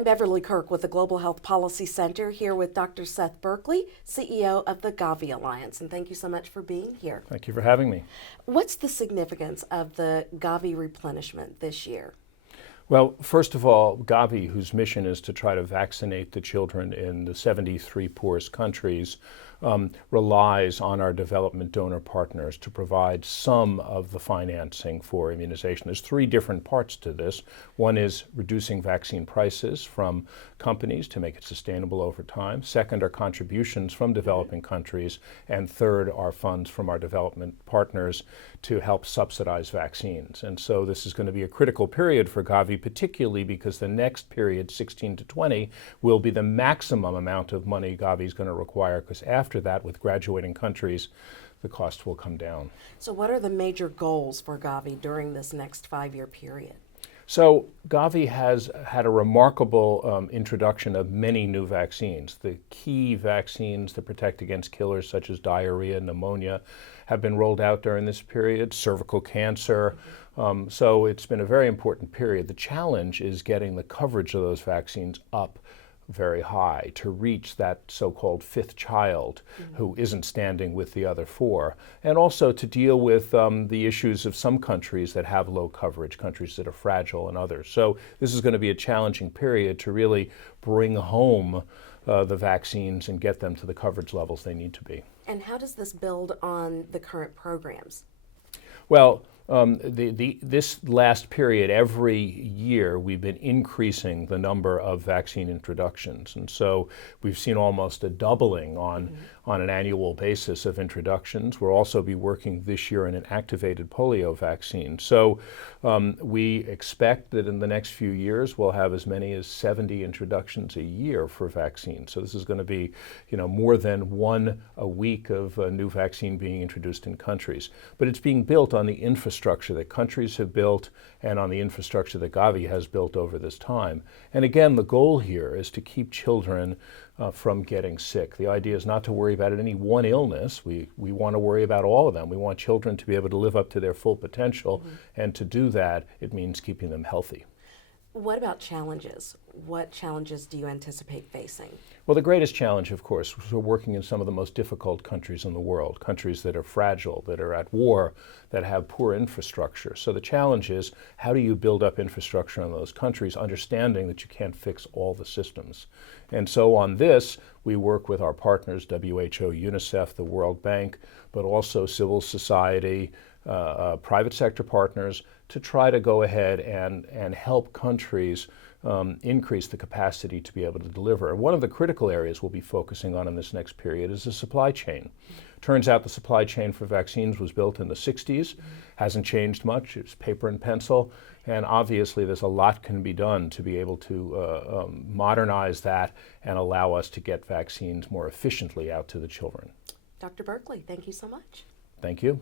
I'm Beverly Kirk with the Global Health Policy Center here with Dr. Seth Berkley, CEO of the GAVI Alliance, and thank you so much for being here. Thank you for having me. What's the significance of the GAVI replenishment this year? Well, first of all, GAVI, whose mission is to try to vaccinate the children in the 73 poorest countries, relies on our development donor partners to provide some of the financing for immunization. There's three different parts to this. One is reducing vaccine prices from companies to make it sustainable over time. Second are contributions from developing countries. And third are funds from our development partners to help subsidize vaccines. And so this is going to be a critical period for GAVI, particularly because the next period, 16 to 20, will be the maximum amount of money GAVI is going to require, because after that, with graduating countries, the cost will come down. So what are the major goals for GAVI during this next 5-year period? So GAVI has had a remarkable introduction of many new vaccines. The key vaccines that protect against killers such as diarrhea, pneumonia, have been rolled out during this period, cervical cancer. So it's been a very important period. The challenge is getting the coverage of those vaccines up very high to reach that so-called fifth child who isn't standing with the other four, and also to deal with the issues of some countries that have low coverage, countries that are fragile and others. So this is going to be a challenging period to really bring home the vaccines and get them to the coverage levels they need to be. And how does this build on the current programs? Well, this last period, every year, we've been increasing the number of vaccine introductions. And so we've seen almost a doubling on an annual basis of introductions. We'll also be working this year on an activated polio vaccine. So we expect that in the next few years, we'll have as many as 70 introductions a year for vaccines. So this is going to be, more than one a week of a new vaccine being introduced in countries. But it's being built on the infrastructure that countries have built and on the infrastructure that GAVI has built over this time. And again, the goal here is to keep children from getting sick. The idea is not to worry about any one illness. We want to worry about all of them. We want children to be able to live up to their full potential, and to do that, it means keeping them healthy. What about challenges? What challenges do you anticipate facing? Well, the greatest challenge, of course, is we're working in some of the most difficult countries in the world, countries that are fragile, that are at war, that have poor infrastructure. So the challenge is, how do you build up infrastructure in those countries, understanding that you can't fix all the systems? And so on this, we work with our partners, WHO, UNICEF, the World Bank, but also civil society, private sector partners, to try to go ahead and help countries increase the capacity to be able to deliver. One of the critical areas we'll be focusing on in this next period is the supply chain. Turns out the supply chain for vaccines was built in the 60s, hasn't changed much. It's paper and pencil, and obviously there's a lot can be done to be able to modernize that and allow us to get vaccines more efficiently out to the children. Dr. Berkley, thank you so much. Thank you.